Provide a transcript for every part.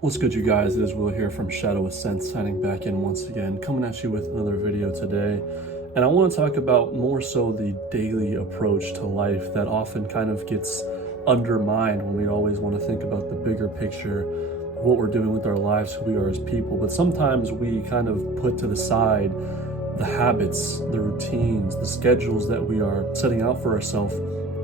What's good, you guys? It is Will here from Shadow Ascent, signing back in once again, coming at you with another video today. And I want to talk about more so the daily approach to life that often kind of gets undermined when we always want to think about the bigger picture, what we're doing with our lives, who we are as people. But sometimes we kind of put to the side the habits, the routines, the schedules that we are setting out for ourselves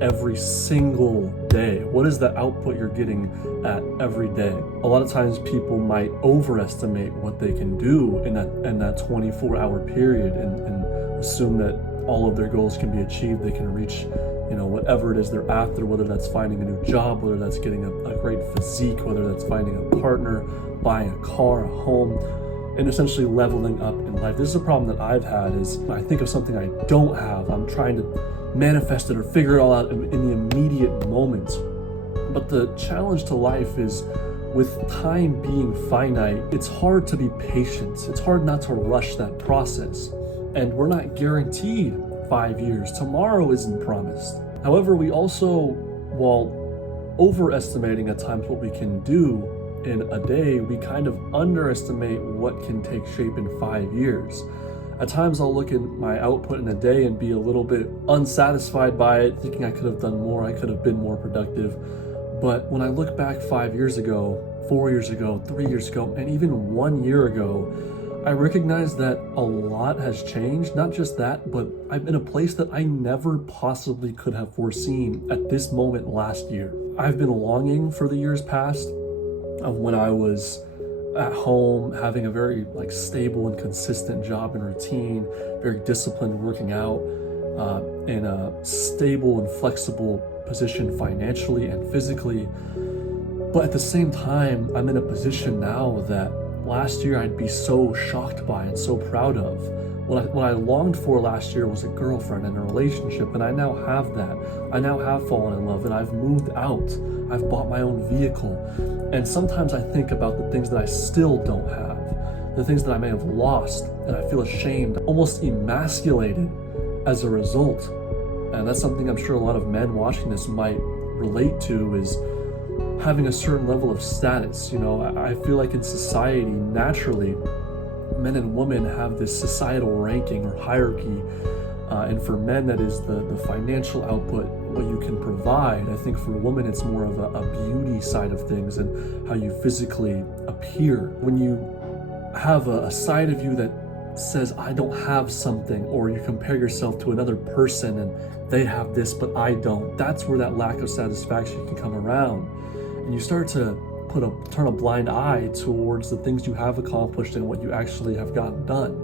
every single day. What is the output you're getting at every day? A lot of times people might overestimate what they can do in that 24-hour period and assume that all of their goals can be achieved. They can reach, whatever it is they're after, whether that's finding a new job, whether that's getting a great physique, whether that's finding a partner, buying a car, a home, and essentially leveling up in life. This is a problem that I've had is when I think of something I don't have, I'm trying to manifest it or figure it all out in the immediate moment. But the challenge to life is, with time being finite, it's hard to be patient. It's hard not to rush that process. And we're not guaranteed 5 years. Tomorrow isn't promised. However, we also, while overestimating at times what we can do in a day, we kind of underestimate what can take shape in 5 years. At times I'll look at my output in a day and be a little bit unsatisfied by it, thinking I could have done more, I could have been more productive. But when I look back 5 years ago, 4 years ago, 3 years ago, and even 1 year ago, I recognize that a lot has changed. Not just that, but I'm in a place that I never possibly could have foreseen at this moment last year. I've been longing for the years past of when I was at home, having a very stable and consistent job and routine, very disciplined, working out, in a stable and flexible position financially and physically. But at the same time, I'm in a position now that last year I'd be so shocked by and so proud of. What I longed for last year was a girlfriend and a relationship, and I now have that. I now have fallen in love, and I've moved out. I've bought my own vehicle. And sometimes I think about the things that I still don't have, the things that I may have lost, and I feel ashamed, almost emasculated as a result. And that's something I'm sure a lot of men watching this might relate to, is having a certain level of status. I feel like in society, naturally, men and women have this societal ranking or hierarchy, and for men that is the financial output, what you can provide. I think for women it's more of a beauty side of things and how you physically appear. When you have a side of you that says, I don't have something, or you compare yourself to another person and they have this but I don't, that's where that lack of satisfaction can come around, and you start to turn a blind eye towards the things you have accomplished and what you actually have gotten done.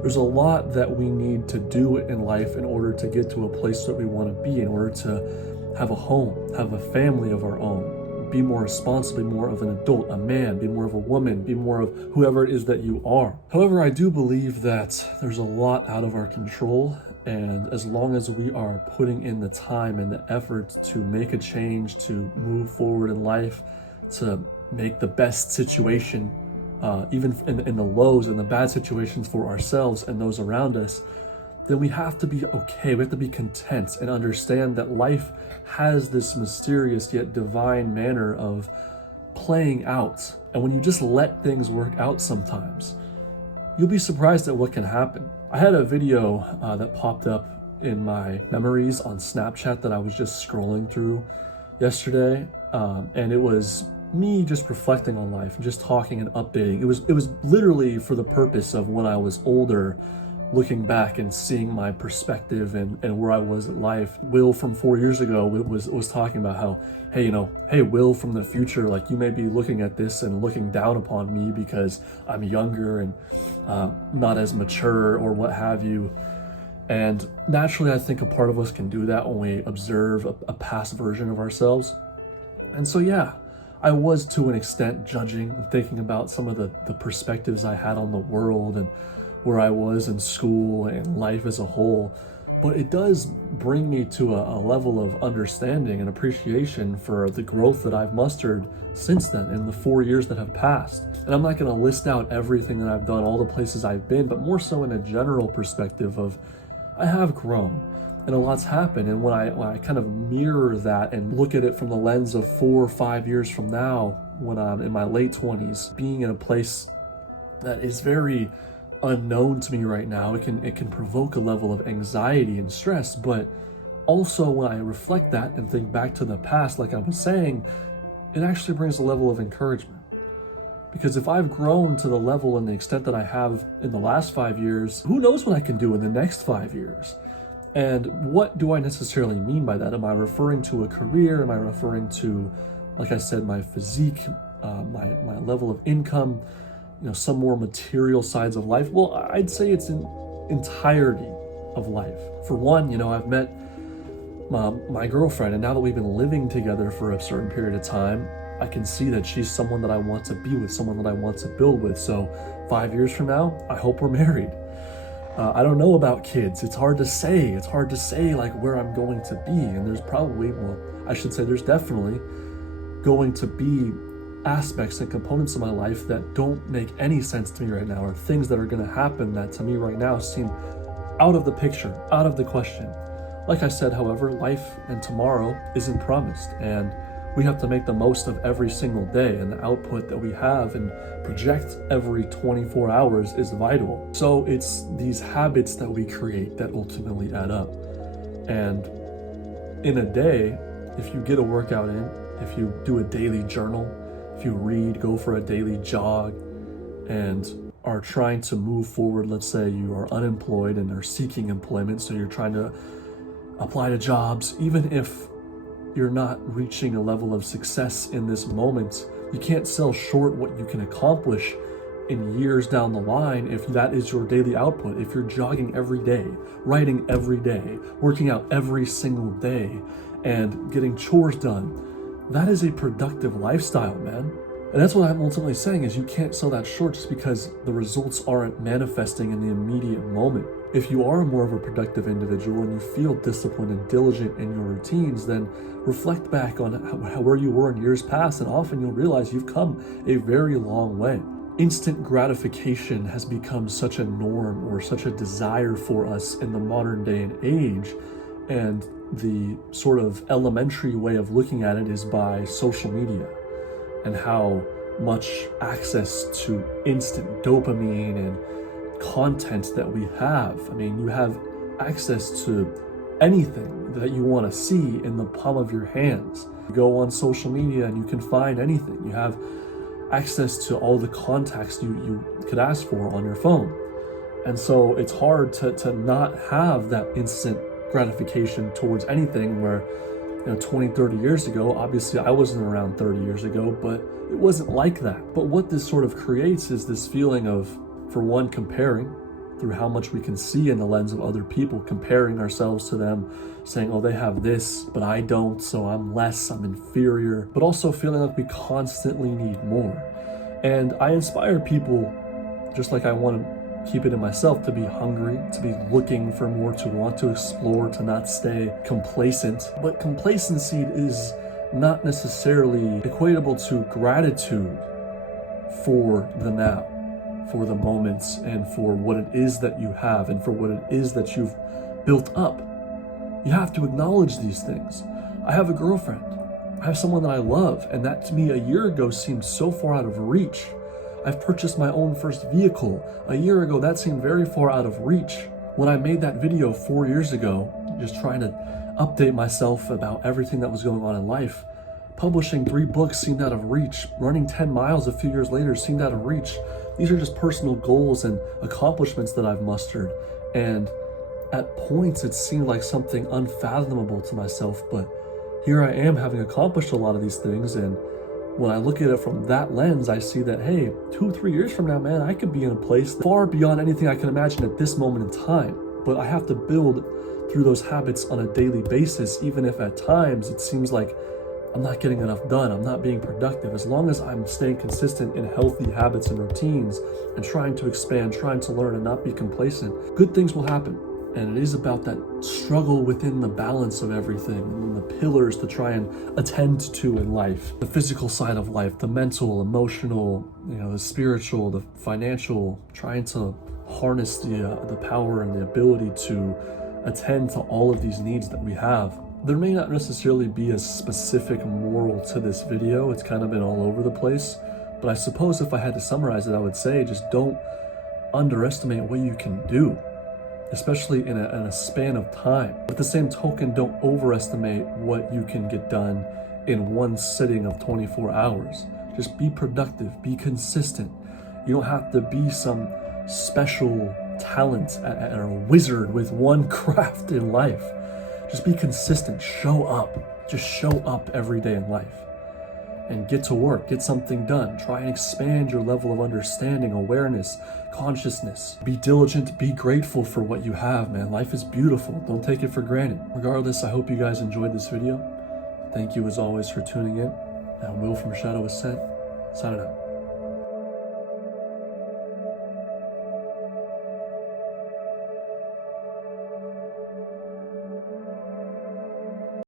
There's a lot that we need to do in life in order to get to a place that we want to be, in order to have a home, have a family of our own, be more responsible, be more of an adult, a man, be more of a woman, be more of whoever it is that you are. However, I do believe that there's a lot out of our control, and as long as we are putting in the time and the effort to make a change, to move forward in life, to make the best situation, even in the lows and the bad situations for ourselves and those around us, then we have to be okay. We have to be content and understand that life has this mysterious yet divine manner of playing out. And when you just let things work out sometimes, you'll be surprised at what can happen. I had a video that popped up in my memories on Snapchat that I was just scrolling through yesterday, and it was me just reflecting on life and just talking and updating. It was literally for the purpose of when I was older, looking back and seeing my perspective and where I was at life. Will from 4 years ago was talking about how, hey Will from the future, you may be looking at this and looking down upon me because I'm younger and not as mature or what have you. And naturally, I think a part of us can do that when we observe a past version of ourselves. And so yeah, I was to an extent judging and thinking about some of the perspectives I had on the world and where I was in school and life as a whole. But it does bring me to a level of understanding and appreciation for the growth that I've mustered since then in the 4 years that have passed. And I'm not going to list out everything that I've done, all the places I've been, but more so in a general perspective of I have grown. and a lot's happened. And when I kind of mirror that and look at it from the lens of 4 or 5 years from now, when I'm in my late 20s, being in a place that is very unknown to me right now, it can provoke a level of anxiety and stress. But also when I reflect that and think back to the past, like I was saying, it actually brings a level of encouragement. Because if I've grown to the level and the extent that I have in the last 5 years, who knows what I can do in the next 5 years? And what do I necessarily mean by that? Am I referring to a career? Am I referring to, like I said, my physique, my level of income, some more material sides of life? Well, I'd say it's an entirety of life. For one, I've met my girlfriend, and now that we've been living together for a certain period of time, I can see that she's someone that I want to be with, someone that I want to build with. So 5 years from now, I hope we're married. I don't know about kids. It's hard to say. It's hard to say like where I'm going to be. And there's there's definitely going to be aspects and components of my life that don't make any sense to me right now, or things that are going to happen that to me right now seem out of the picture, out of the question. Like I said, however, life and tomorrow isn't promised, and we have to make the most of every single day, and the output that we have and project every 24 hours is vital. So it's these habits that we create that ultimately add up. And in a day, if you get a workout in, if you do a daily journal, if you read, go for a daily jog, and are trying to move forward, let's say you are unemployed and are seeking employment, so you're trying to apply to jobs, even if you're not reaching a level of success in this moment, you can't sell short what you can accomplish in years down the line if that is your daily output. If you're jogging every day, writing every day, working out every single day, and getting chores done, that is a productive lifestyle, man. And that's what I'm ultimately saying, is you can't sell that short just because the results aren't manifesting in the immediate moment. If you are more of a productive individual and you feel disciplined and diligent in your routines, then reflect back on where you were in years past, and often you'll realize you've come a very long way. Instant gratification has become such a norm, or such a desire for us in the modern day and age, and the sort of elementary way of looking at it is by social media, and how much access to instant dopamine and content that we have. I mean, you have access to anything that you want to see in the palm of your hands. You go on social media and you can find anything. You have access to all the contacts you could ask for on your phone. And so it's hard to not have that instant gratification towards anything, where 20, 30 years ago, obviously I wasn't around 30 years ago, but it wasn't like that. But what this sort of creates is this feeling of, for one, comparing through how much we can see in the lens of other people, comparing ourselves to them, saying, oh, they have this, but I don't, so I'm less, I'm inferior, but also feeling like we constantly need more. And I inspire people, just like I want to keep it in myself, to be hungry, to be looking for more, to want to explore, to not stay complacent. But complacency is not necessarily equatable to gratitude for the now, for the moments, and for what it is that you have, and for what it is that you've built up. You have to acknowledge these things. I have a girlfriend. I have someone that I love, and that to me a year ago seemed so far out of reach. I've purchased my own first vehicle. A year ago, that seemed very far out of reach. When I made that video 4 years ago, just trying to update myself about everything that was going on in life, publishing 3 books seemed out of reach. Running 10 miles a few years later seemed out of reach. These are just personal goals and accomplishments that I've mustered. And at points, it seemed like something unfathomable to myself, but here I am, having accomplished a lot of these things. And when I look at it from that lens, I see that, hey, 2-3 years from now, man, I could be in a place far beyond anything I can imagine at this moment in time. But I have to build through those habits on a daily basis, even if at times it seems like I'm not getting enough done, I'm not being productive. As long as I'm staying consistent in healthy habits and routines and trying to expand, trying to learn and not be complacent, good things will happen. And it is about that struggle within the balance of everything, and the pillars to try and attend to in life. The physical side of life, the mental, emotional, the spiritual, the financial, trying to harness the power and the ability to attend to all of these needs that we have. There may not necessarily be a specific moral to this video. It's kind of been all over the place. But I suppose if I had to summarize it, I would say just don't underestimate what you can do, especially in a span of time. But at the same token, don't overestimate what you can get done in one sitting of 24 hours. Just be productive, be consistent. You don't have to be some special talent and a wizard with one craft in life. Just be consistent, show up. Just show up every day in life and get to work, get something done. Try and expand your level of understanding, awareness, consciousness. Be diligent, be grateful for what you have, man. Life is beautiful, don't take it for granted. Regardless, I hope you guys enjoyed this video. Thank you as always for tuning in. And Will from Shadow Ascent, signing out.